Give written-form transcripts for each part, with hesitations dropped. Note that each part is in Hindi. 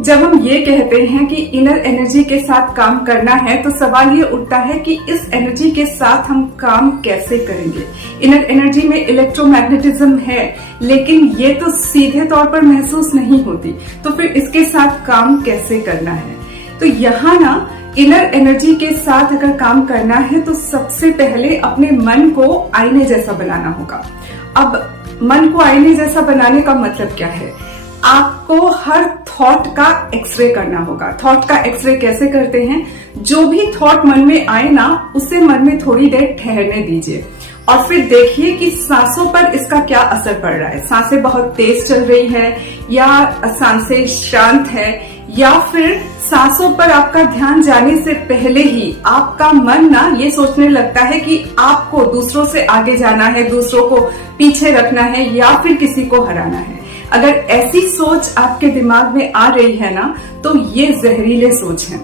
जब हम ये कहते हैं कि इनर एनर्जी के साथ काम करना है तो सवाल ये उठता है कि इस एनर्जी के साथ हम काम कैसे करेंगे। इनर एनर्जी में इलेक्ट्रोमैग्नेटिज्म है, लेकिन ये तो सीधे तौर पर महसूस नहीं होती, तो फिर इसके साथ काम कैसे करना है। तो यहाँ ना इनर एनर्जी के साथ अगर काम करना है तो सबसे पहले अपने मन को आईने जैसा बनाना होगा। अब मन को आईने जैसा बनाने का मतलब क्या है? आपको हर थॉट का एक्सरे करना होगा। थॉट का एक्सरे कैसे करते हैं? जो भी थॉट मन में आए ना, उसे मन में थोड़ी देर ठहरने दीजिए और फिर देखिए कि सांसों पर इसका क्या असर पड़ रहा है। सांसें बहुत तेज चल रही है या सांसें शांत है, या फिर सांसों पर आपका ध्यान जाने से पहले ही आपका मन ना ये सोचने लगता है कि आपको दूसरों से आगे जाना है, दूसरों को पीछे रखना है या फिर किसी को हराना है। अगर ऐसी सोच आपके दिमाग में आ रही है ना, तो ये जहरीले सोच है।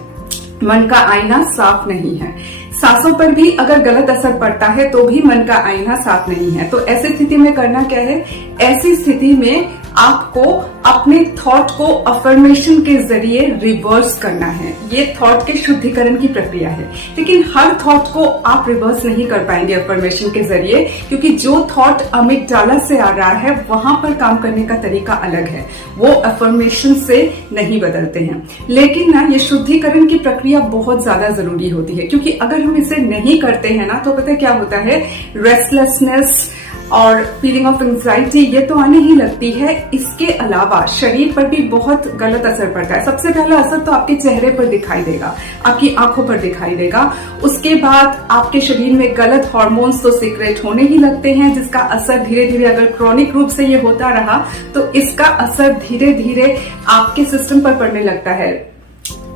मन का आईना साफ नहीं है। सांसों पर भी अगर गलत असर पड़ता है तो भी मन का आईना साफ नहीं है। तो ऐसी स्थिति में करना क्या है? ऐसी स्थिति में आपको अपने थॉट को अफर्मेशन के जरिए रिवर्स करना है। ये थॉट के शुद्धिकरण की प्रक्रिया है, लेकिन हर थॉट को आप रिवर्स नहीं कर पाएंगे अफर्मेशन के जरिए, क्योंकि जो थॉट अमिगडाला से आ रहा है वहां पर काम करने का तरीका अलग है, वो अफर्मेशन से नहीं बदलते हैं। लेकिन ना ये शुद्धिकरण की प्रक्रिया बहुत ज्यादा जरूरी होती है, क्योंकि अगर हम इसे नहीं करते हैं ना, तो पता है क्या होता है? रेस्टलेसनेस और फीलिंग ऑफ एंजाइटी ये तो आने ही लगती है। इसके अलावा शरीर पर भी बहुत गलत असर पड़ता है। सबसे पहला असर तो आपके चेहरे पर दिखाई देगा, आपकी आंखों पर दिखाई देगा। उसके बाद आपके शरीर में गलत हार्मोन्स तो सीक्रेट होने ही लगते हैं, जिसका असर धीरे धीरे, अगर क्रॉनिक रूप से ये होता रहा तो इसका असर धीरे धीरे आपके सिस्टम पर पड़ने लगता है।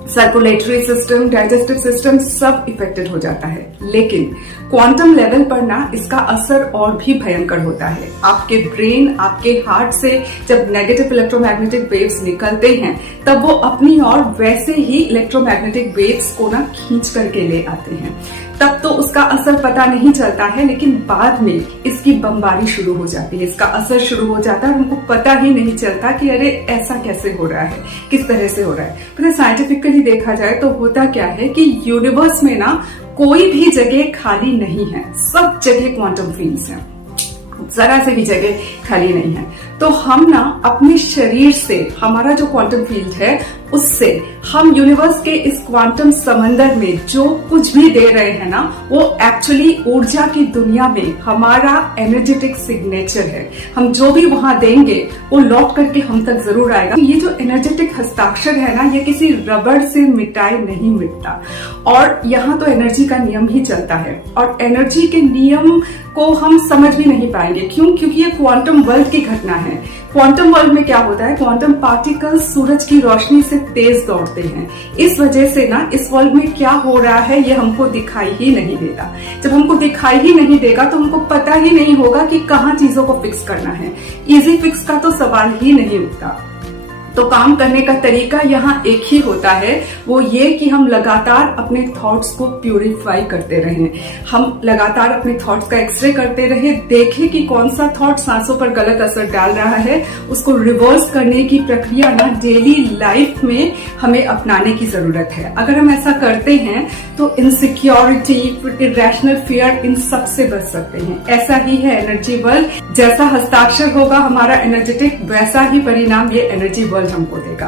सर्कुलेटरी सिस्टम, डाइजेस्टिव सिस्टम सब इफेक्टेड हो जाता है। लेकिन क्वांटम लेवल पर ना इसका असर और भी भयंकर होता है। आपके ब्रेन, आपके हार्ट से जब नेगेटिव इलेक्ट्रोमैग्नेटिक वेव्स निकलते हैं, तब वो अपनी ओर वैसे ही इलेक्ट्रोमैग्नेटिक वेव्स को ना खींच करके ले आते हैं। तब तो उसका असर पता नहीं चलता है, लेकिन बाद में इसकी बमबारी शुरू हो जाती है, इसका असर शुरू हो जाता है और हमको पता ही नहीं चलता कि अरे ऐसा कैसे हो रहा है, किस तरह से हो रहा है। फिर साइंटिफिकली देखा जाए तो होता क्या है कि यूनिवर्स में ना कोई भी जगह खाली नहीं है, सब जगह क्वांटम फील्ड्स हैं, जरा से भी जगह खाली नहीं है। तो हम ना अपने शरीर से, हमारा जो क्वांटम फील्ड है उससे, हम यूनिवर्स के इस क्वांटम समंदर में जो कुछ भी दे रहे हैं ना, वो एक्चुअली ऊर्जा की दुनिया में हमारा एनर्जेटिक सिग्नेचर है। हम जो भी वहां देंगे वो लौट करके हम तक जरूर आएगा। ये जो एनर्जेटिक हस्ताक्षर है ना, ये किसी रबड़ से मिटाए नहीं मिटता। और यहाँ तो एनर्जी का नियम ही चलता है, और एनर्जी के नियम को हम समझ भी नहीं पाएंगे। क्यों? क्योंकि ये क्वांटम वर्ल्ड की घटना है। क्वांटम वर्ल्ड में क्या होता है? क्वांटम पार्टिकल्स सूरज की रोशनी से तेज दौड़ते हैं। इस वजह से ना इस वर्ल्ड में क्या हो रहा है ये हमको दिखाई ही नहीं देता। जब हमको दिखाई ही नहीं देगा तो हमको पता ही नहीं होगा कि कहाँ चीजों को फिक्स करना है। इजी फिक्स का तो सवाल ही नहीं उठता। तो काम करने का तरीका यहाँ एक ही होता है, वो ये कि हम लगातार अपने थॉट्स को प्यूरिफाई करते रहें। हम लगातार अपने थॉट्स का एक्सरे करते रहे, देखें कि कौन सा थॉट सांसों पर गलत असर डाल रहा है। उसको रिवर्स करने की प्रक्रिया ना डेली लाइफ में हमें अपनाने की जरूरत है। अगर हम ऐसा करते हैं तो इनसिक्योरिटी, इरेशनल फियर, इन सब से बच सकते हैं। ऐसा ही है एनर्जी वर्ल्ड। जैसा हस्ताक्षर होगा हमारा एनर्जेटिक, वैसा ही परिणाम ये एनर्जी वर्ल्ड हमको देगा।